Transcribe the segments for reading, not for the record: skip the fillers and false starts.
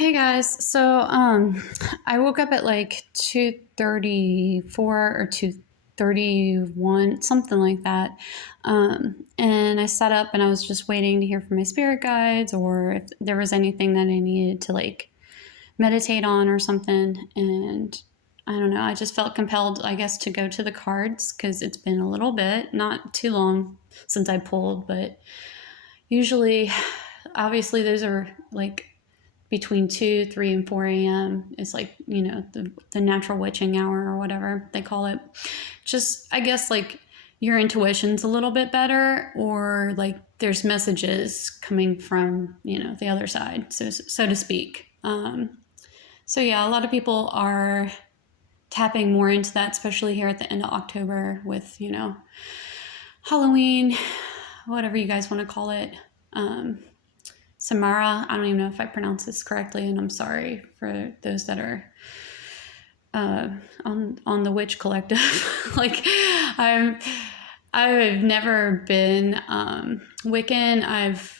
Hey guys, I woke up at like 2:34 or 2:31, something like that. And I sat up and I was just waiting to hear from my spirit guides or if there was anything that I needed to like meditate on or something. And I don't know, I just felt compelled, I guess, to go to the cards because it's been a little bit, not too long since I pulled, but usually, obviously, those are like between 2, 3, and 4 a.m. is like, the natural witching hour or whatever they call it. Just, I guess, like your intuition's a little bit better, or like there's messages coming from, the other side, so to speak. So yeah, a lot of people are tapping more into that, especially here at the end of October with, Halloween, whatever you guys want to call it. Samara, I don't even know if I pronounce this correctly, and I'm sorry for those that are on the witch collective. Like, I've never been Wiccan. I've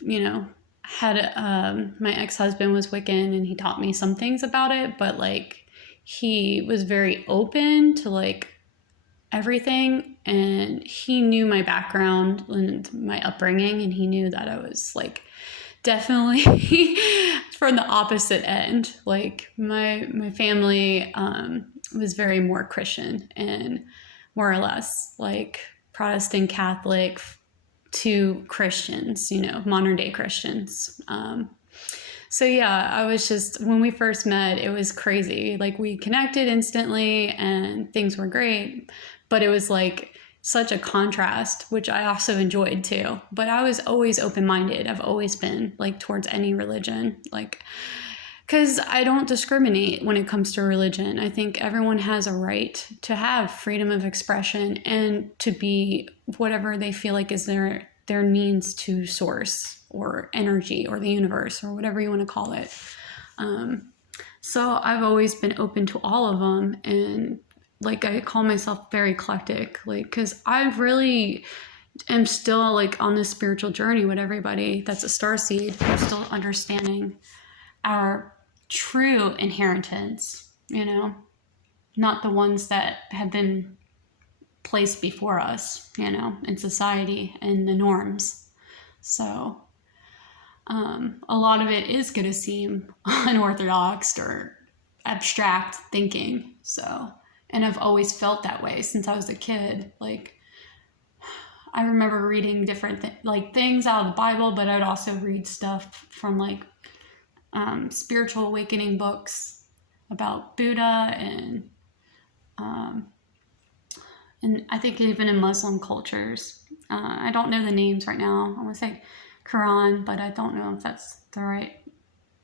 had my ex-husband was Wiccan, and he taught me some things about it, but like he was very open to like everything, and he knew my background and my upbringing, and he knew that I was like definitely from the opposite end. Like my family was very more Christian and more or less like Protestant Catholic to Christians, modern day Christians. So yeah, I was just, when we first met, it was crazy. Like we connected instantly and things were great, but it was like such a contrast, which I also enjoyed too. But I was always open-minded. I've always been like towards any religion, like, because I don't discriminate when it comes to religion. I think everyone has a right to have freedom of expression and to be whatever they feel like is their means to source or energy or the universe or whatever you want to call it. So I've always been open to all of them, and like I call myself very eclectic, like because I really am still like on this spiritual journey with everybody that's a starseed. I'm still understanding our true inheritance, not the ones that have been placed before us, in society and the norms. So a lot of it is going to seem unorthodox or abstract thinking. So, and I've always felt that way since I was a kid. Like, I remember reading different things out of the Bible, but I'd also read stuff from like spiritual awakening books about Buddha and I think even in Muslim cultures. I don't know the names right now. I want to say Quran, but I don't know if that's the right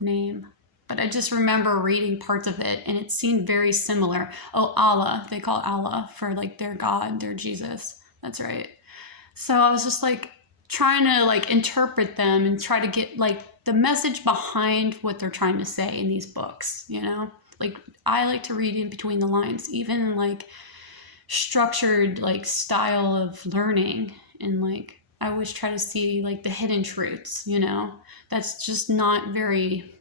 name. But I just remember reading parts of it, and it seemed very similar. Oh, Allah. They call Allah for like their God, their Jesus. That's right. So I was just like trying to like interpret them and try to get like the message behind what they're trying to say in these books, Like I like to read in between the lines, even in like structured like style of learning, and like I always try to see like the hidden truths, That's just not very,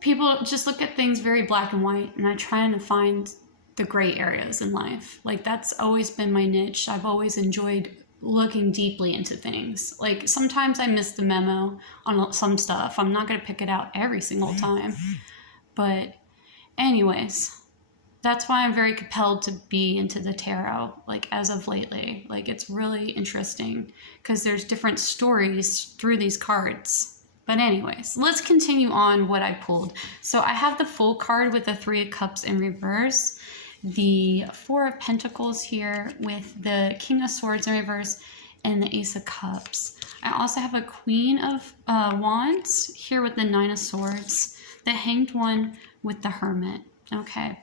people just look at things very black and white, and I try to find the gray areas in life. Like that's always been my niche. I've always enjoyed looking deeply into things. Like sometimes I miss the memo on some stuff. I'm not going to pick it out every single time. But anyways, that's why I'm very compelled to be into the tarot, like as of lately. Like it's really interesting because there's different stories through these cards. But anyways, let's continue on what I pulled. So I have the full card with the 3 of Cups in reverse, the 4 of Pentacles here with the King of Swords in reverse, and the Ace of Cups. I also have a Queen of Wands here with the 9 of Swords, the Hanged One with the Hermit. Okay.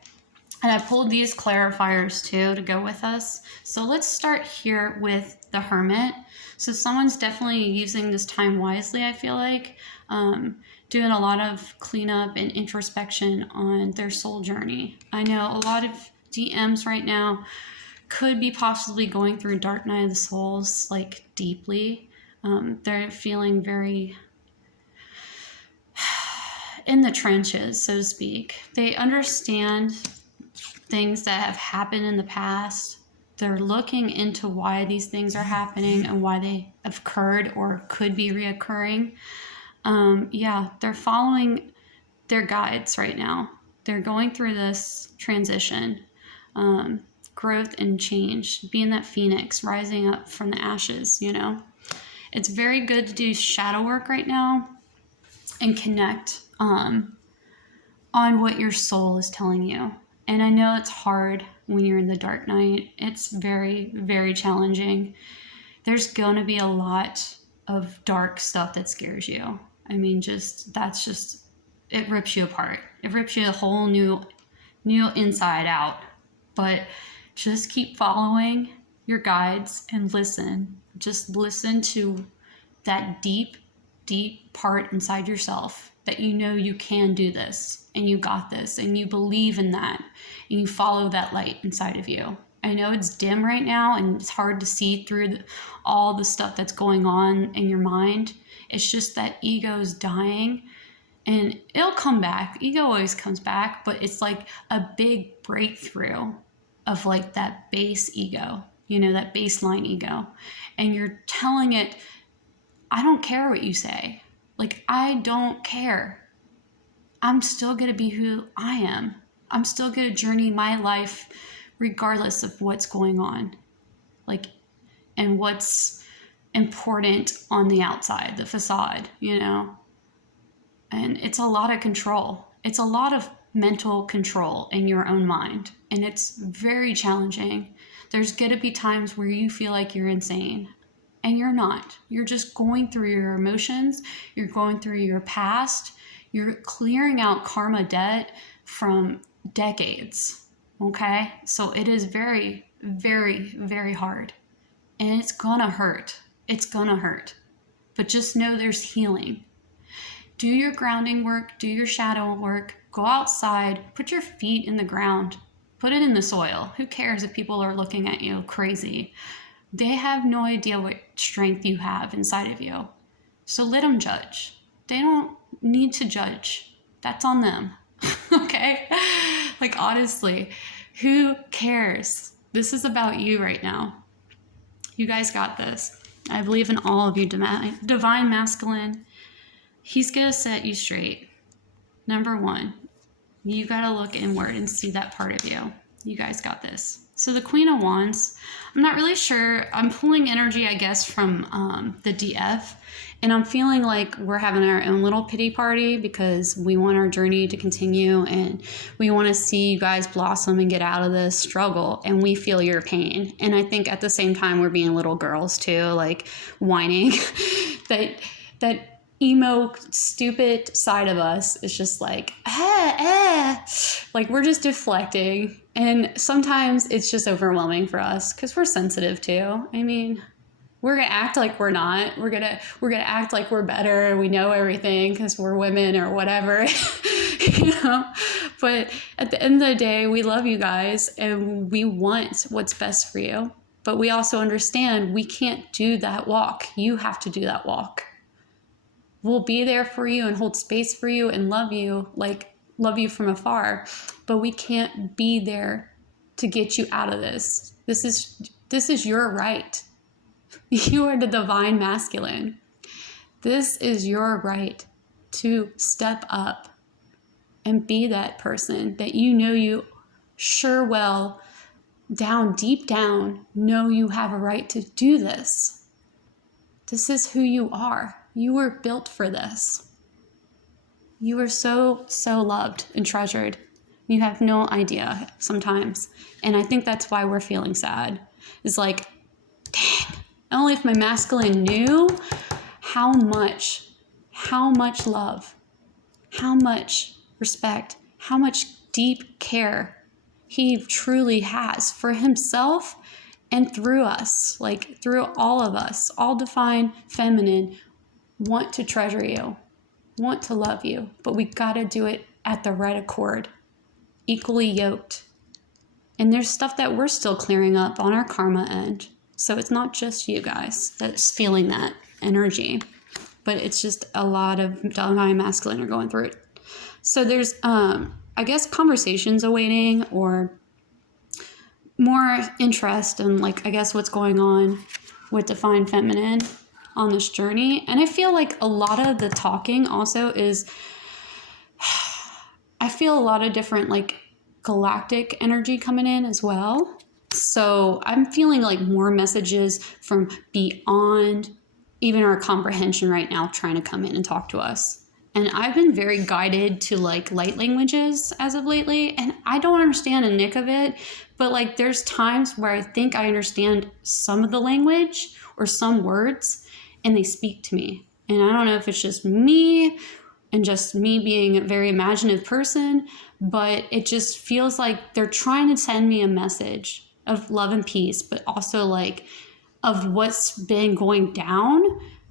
And I pulled these clarifiers too to go with us. So let's start here with the Hermit. So someone's definitely using this time wisely, I feel like. Doing a lot of cleanup and introspection on their soul journey. I know a lot of DMs right now could be possibly going through Dark Night of the Souls, like deeply. They're feeling very in the trenches, so to speak. They understand things that have happened in the past. They're looking into why these things are happening and why they have occurred or could be reoccurring. They're following their guides right now. They're going through this transition, growth and change, being that phoenix rising up from the ashes, you know. It's very good to do shadow work right now and connect on what your soul is telling you. And I know it's hard when you're in the dark night. It's very, very challenging. There's going to be a lot of dark stuff that scares you. I mean, it rips you apart. It rips you a whole new inside out. But just keep following your guides and listen. Just listen to that deep, deep part inside yourself that you know you can do this and you got this and you believe in that and you follow that light inside of you. I know it's dim right now and it's hard to see through all the stuff that's going on in your mind. It's just that ego is dying and it'll come back. Ego always comes back, but it's like a big breakthrough of like that base ego, you know, that baseline ego. And you're telling it, I don't care what you say. Like, I don't care. I'm still going to be who I am. I'm still going to journey my life regardless of what's going on. Like, and what's important on the outside, the facade, you know? And it's a lot of control. It's a lot of mental control in your own mind. And it's very challenging. There's going to be times where you feel like you're insane. And you're not. You're just going through your emotions. You're going through your past. You're clearing out karma debt from decades. Okay? So it is very, very, very hard. And it's gonna hurt. It's gonna hurt. But just know there's healing. Do your grounding work. Do your shadow work. Go outside. Put your feet in the ground. Put it in the soil. Who cares if people are looking at you crazy? They have no idea what strength you have inside of you. So let them judge. They don't need to judge. That's on them. Okay? Like, honestly, who cares? This is about you right now. You guys got this. I believe in all of you, divine masculine. He's going to set you straight. Number one, you got to look inward and see that part of you. You guys got this. So the Queen of Wands, I'm not really sure. I'm pulling energy, I guess, from the DF. And I'm feeling like we're having our own little pity party because we want our journey to continue and we want to see you guys blossom and get out of this struggle. And we feel your pain. And I think at the same time, we're being little girls too, like whining that emo, stupid side of us is just like, like we're just deflecting. And sometimes it's just overwhelming for us because we're sensitive too. I mean, we're gonna act like we're not. We're gonna act like we're better and we know everything because we're women or whatever, you know. But at the end of the day, we love you guys and we want what's best for you. But we also understand we can't do that walk. You have to do that walk. We'll be there for you and hold space for you and love you from afar, but we can't be there to get you out of this. This is your right. You are the divine masculine. This is your right to step up and be that person that you know you sure well deep down know you have a right to do this. This is who you are. You were built for this. You are so, so loved and treasured. You have no idea sometimes. And I think that's why we're feeling sad. It's like, dang, only if my masculine knew how much love, how much respect, how much deep care he truly has for himself and through us, like through all of us, all divine feminine, want to treasure you, want to love you, but we got to do it at the right accord, equally yoked. And there's stuff that we're still clearing up on our karma end. So it's not just you guys that's feeling that energy, but it's just a lot of divine masculine are going through it So there's, I guess, conversations awaiting, or more interest in, like, I guess, what's going on with Divine Feminine on this journey. And I feel like a lot of the talking also is, I feel a lot of different, like, galactic energy coming in as well. So I'm feeling like more messages from beyond even our comprehension right now trying to come in and talk to us. And I've been very guided to, like, light languages as of lately, and I don't understand a nick of it, but, like, there's times where I think I understand some of the language or some words, and they speak to me. And I don't know if it's just me and just me being a very imaginative person, but it just feels like they're trying to send me a message of love and peace, but also, like, of what's been going down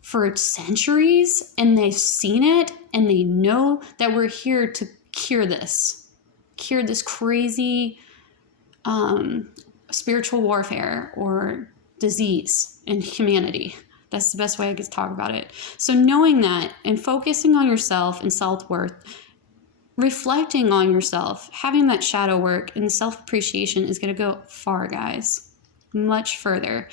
for centuries, and they've seen it, and they know that we're here to cure this crazy spiritual warfare or disease in humanity. That's the best way I could talk about it. So knowing that and focusing on yourself and self-worth, reflecting on yourself, having that shadow work and self-appreciation is going to go far, guys. Much further.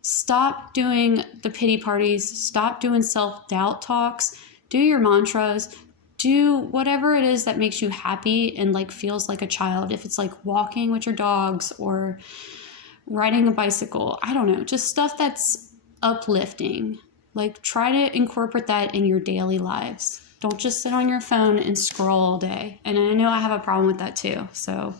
Stop doing the pity parties. Stop doing self-doubt talks. Do your mantras. Do whatever it is that makes you happy and, like, feels like a child. If it's like walking with your dogs or riding a bicycle, I don't know, just stuff that's uplifting. Like, try to incorporate that in your daily lives. Don't just sit on your phone and scroll all day. And I know I have a problem with that too. So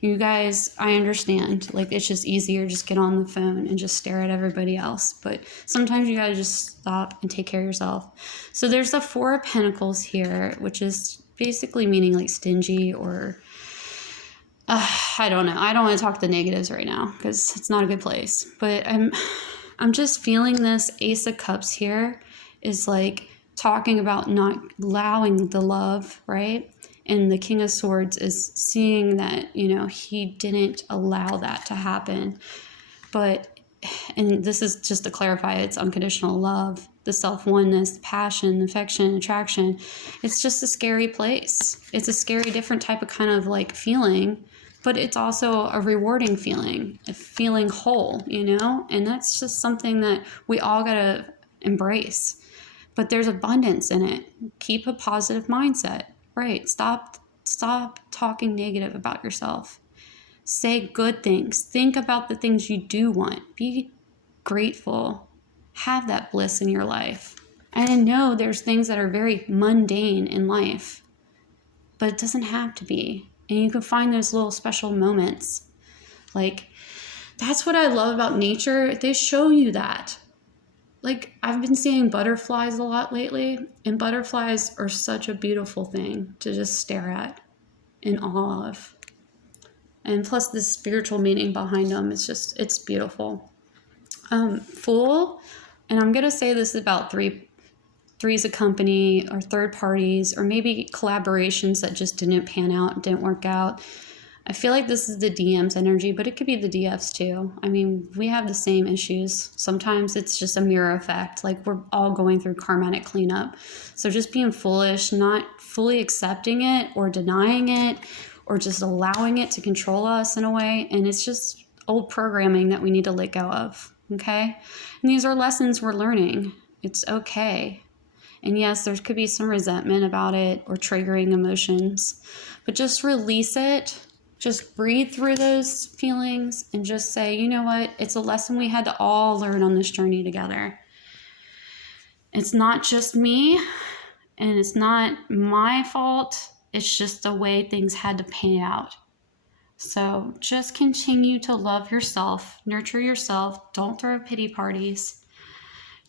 you guys, I understand. Like, it's just easier, just get on the phone and just stare at everybody else. But sometimes you gotta just stop and take care of yourself. So there's the Four of Pentacles here, which is basically meaning, like, stingy or I don't know. I don't want to talk the negatives right now because it's not a good place. But I'm just feeling this Ace of Cups here is, like, talking about not allowing the love, right? And the King of Swords is seeing that, you know, he didn't allow that to happen. But, and this is just to clarify, it's unconditional love, the self-oneness, passion, affection, attraction. It's just a scary place. It's a scary, different type of kind of, like, feeling, but it's also a rewarding feeling, a feeling whole, you know? And that's just something that we all gotta embrace. But there's abundance in it. Keep a positive mindset, right? Stop talking negative about yourself. Say good things. Think about the things you do want. Be grateful. Have that bliss in your life. And I know there's things that are very mundane in life, but it doesn't have to be. And you can find those little special moments. Like, that's what I love about nature. They show you that. Like, I've been seeing butterflies a lot lately, and butterflies are such a beautiful thing to just stare at in awe of. And plus the spiritual meaning behind them, it's beautiful. Fool, and I'm going to say this about three's a company or third parties or maybe collaborations that just didn't pan out, didn't work out. I feel like this is the DM's energy, but it could be the DF's too. I mean, we have the same issues. Sometimes it's just a mirror effect. Like, we're all going through karmatic cleanup. So just being foolish, not fully accepting it or denying it or just allowing it to control us in a way. And it's just old programming that we need to let go of. Okay? And these are lessons we're learning. It's okay. And yes, there could be some resentment about it or triggering emotions, but just release it. Just breathe through those feelings and just say, you know what? It's a lesson we had to all learn on this journey together. It's not just me, and it's not my fault. It's just the way things had to pan out. So just continue to love yourself, nurture yourself. Don't throw pity parties.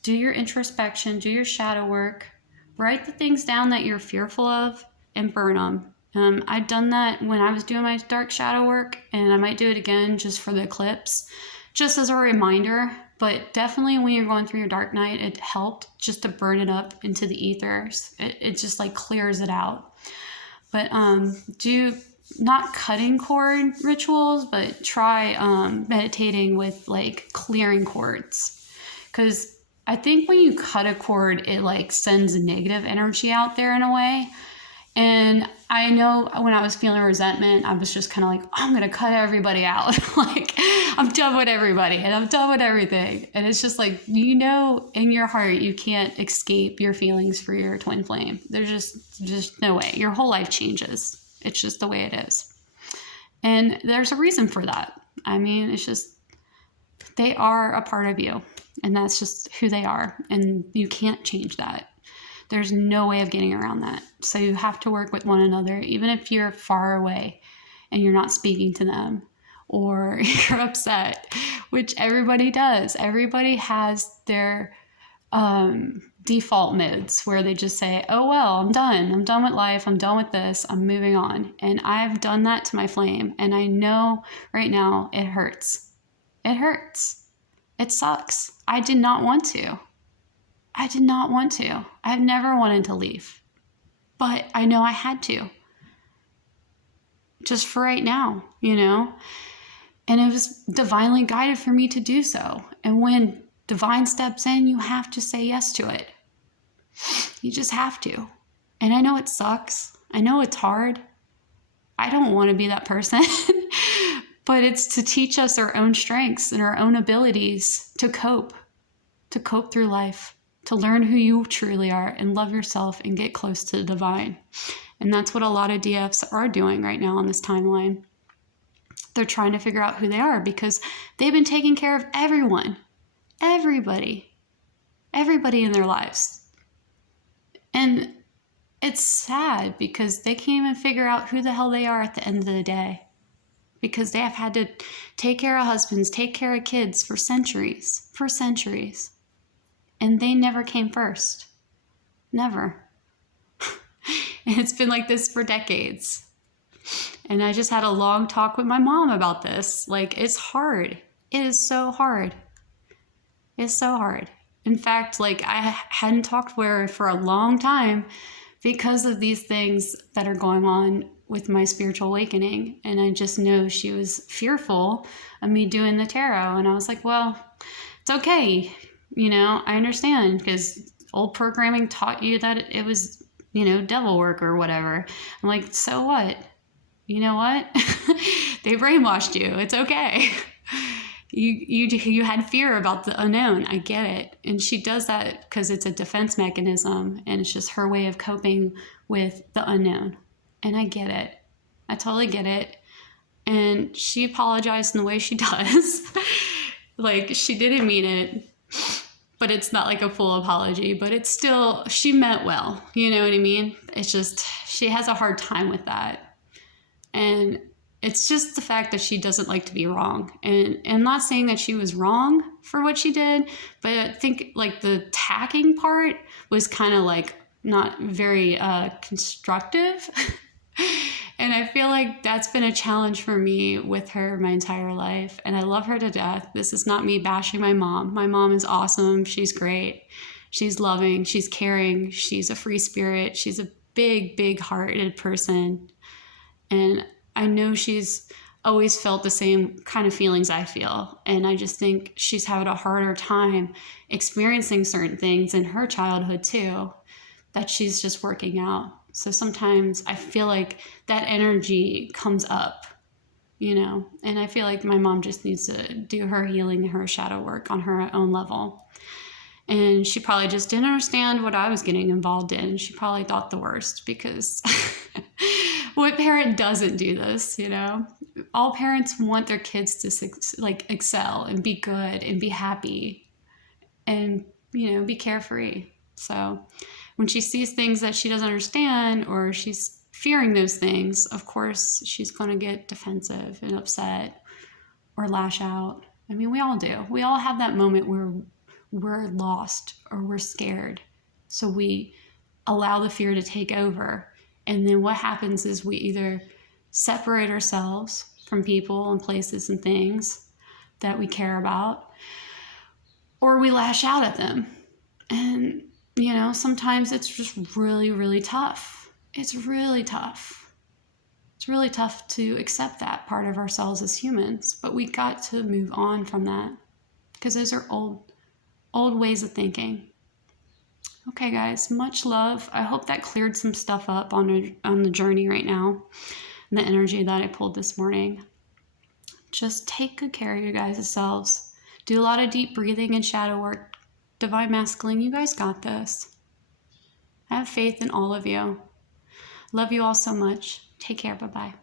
Do your introspection, do your shadow work. Write the things down that you're fearful of and burn them. I've done that when I was doing my dark shadow work, and I might do it again just for the eclipse, just as a reminder. But definitely when you're going through your dark night, it helped just to burn it up into the ethers. It just, like, clears it out. But do not cutting cord rituals, but try meditating with, like, clearing cords. Because I think when you cut a cord, it, like, sends negative energy out there in a way. And I know when I was feeling resentment, I was just kind of like, I'm going to cut everybody out. Like, I'm done with everybody and I'm done with everything. And it's just like, you know, in your heart, you can't escape your feelings for your twin flame. There's just no way. Your whole life changes. It's just the way it is. And there's a reason for that. I mean, it's just, they are a part of you. And that's just who they are. And you can't change that. There's no way of getting around that. So you have to work with one another, even if you're far away and you're not speaking to them or you're upset, which everybody does. Everybody has their default modes where they just say, oh, well, I'm done. I'm done with life. I'm done with this. I'm moving on. And I've done that to my flame. And I know right now it hurts. It hurts. It sucks. I did not want to. I've never wanted to leave, but I know I had to, just for right now, you know, and it was divinely guided for me to do so. And when divine steps in, you have to say yes to it. You just have to. And I know it sucks. I know it's hard. I don't want to be that person, but it's to teach us our own strengths and our own abilities to cope through life. To learn who you truly are and love yourself and get close to the divine. And that's what a lot of DFs are doing right now on this timeline. They're trying to figure out who they are because they've been taking care of everybody in their lives. And it's sad because they can't even figure out who the hell they are at the end of the day. Because they have had to take care of husbands, take care of kids for centuries. And they never came first. Never. And it's been like this for decades. And I just had a long talk with my mom about this. Like, it's hard. It is so hard. It's so hard. In fact, like, I hadn't talked with her for a long time because of these things that are going on with my spiritual awakening. And I just know she was fearful of me doing the tarot. And I was like, well, it's okay. You know, I understand because old programming taught you that it was, you know, devil work or whatever. I'm like, so what? You know what? They brainwashed you. It's okay. You had fear about the unknown. I get it. And she does that because it's a defense mechanism and it's just her way of coping with the unknown. And I get it. I totally get it. And she apologized in the way she does. Like, she didn't mean it. But it's not like a full apology, but it's still, she meant well. You know what I mean? It's just, she has a hard time with that. And it's just the fact that she doesn't like to be wrong. And I'm not saying that she was wrong for what she did, but I think like the tacking part was kind of like not very constructive. And I feel like that's been a challenge for me with her my entire life. And I love her to death. This is not me bashing my mom. My mom is awesome. She's great. She's loving. She's caring. She's a free spirit. She's a big, big-hearted person. And I know she's always felt the same kind of feelings I feel. And I just think she's had a harder time experiencing certain things in her childhood too, that she's just working out. So sometimes I feel like that energy comes up, you know, and I feel like my mom just needs to do her healing, her shadow work on her own level. And she probably just didn't understand what I was getting involved in. She probably thought the worst because what parent doesn't do this, you know? All parents want their kids to like excel and be good and be happy and, you know, be carefree. So when she sees things that she doesn't understand or she's fearing those things, of course, she's going to get defensive and upset or lash out. I mean, we all do. We all have that moment where we're lost or we're scared. So we allow the fear to take over. And then what happens is we either separate ourselves from people and places and things that we care about, or we lash out at them. And you know, sometimes it's just really, really tough. It's really tough. It's really tough to accept that part of ourselves as humans, but we got to move on from that because those are old ways of thinking. Okay, guys, much love. I hope that cleared some stuff up on the journey right now and the energy that I pulled this morning. Just take good care of you guys' selves. Do a lot of deep breathing and shadow work. Divine Masculine, you guys got this. I have faith in all of you. Love you all so much. Take care. Bye-bye.